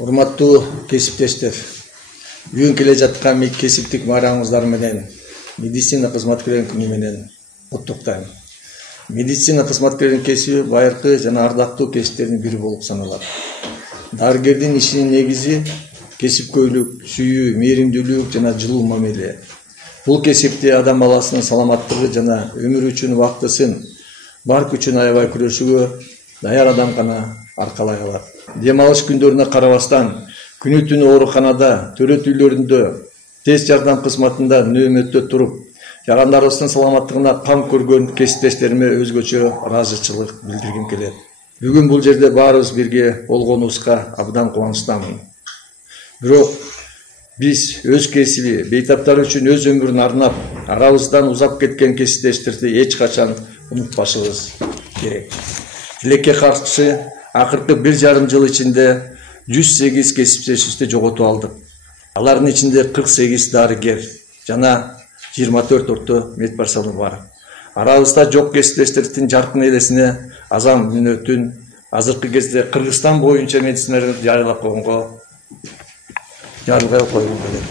Урматтуу кесиптештер, бүгүн келе жаткан кесиптик маараңыздар менен медицина кызматкерлеринин күнү менен куттуктайм. Медицина кызматкерлеринин кесиби байыркы жана ардактуу кесиптердин бири болуп саналат. Дарыгердин ишинин негизи кесипкөйлүк, сүйүү, мээримдүүлүк жана жылуу мамиле. Бул кесипте адам баласынын саламаттыгы жана өмүр үчүн убактысын бар күчүн аябай күрөшүүгө даяр адам гана аркалай алат. Дем алыш күндөрүнө карабастан күнү түнү ооруканада, төрөт үйлөрүндө, тез жардам кызматында нөөмөттө туруп, жагандарыбыздын саламаттыгына кам көргөн кесиптештериме өзгөчө ыраазычылык билдиргим келет. Бүгүн бул жерде баарыбыз бирге болгонубузга абдан кубанычтамын. Бирок биз өз кесиби, бейтаптар үчүн өз өмүрүн арнап, арабыздан узап кеткен кесиптештерди эч качан унутпашыбыз керек. Тилекке каршы акыркы 1,5 жыл ичинде 108 кесиптешибизди жоготуп алдык. Алардын ичинде 48 дарыгер жана 24 орто медперсонал бар. Арабызда жок кесиптештердин жаркын элесине азам мүнөтүн азыркы кезде Кыргызстан боюнча медицинаны жарыялап койгонго келет.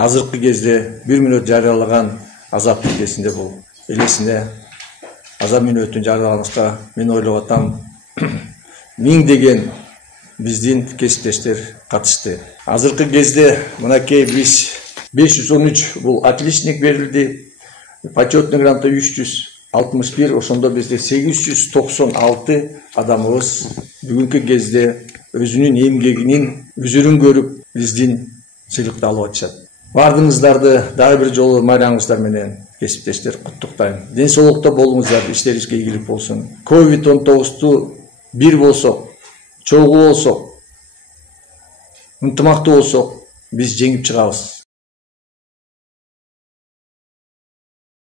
Азыркы кезде 1 мүнөт жарыялаган азап элесинде бул. Элесине азап мүнөтүн жарыялаганга мен ойлоп атам 1000 биздин кесиптештер катышты. Азыркы кезде мынакей биз 513 бул отличник берилди. Почетный грамота 361, ошондо бизде 896 адамыбыз бүгүнкү кезде өзүнүн эмгегинин үзүрүн көрүп биздин сыйлыкты алып атышат. Бардыңыздарды дагы бир жолу майраңыздар менен кесиптештер куттуктайм. Ден соолукта болуңуздар, иштерибизге ийгилик болсун. COVID-19 бир болсок, чогуу болсок, ынтымактуу болсок, биз жеңип чыгабыз.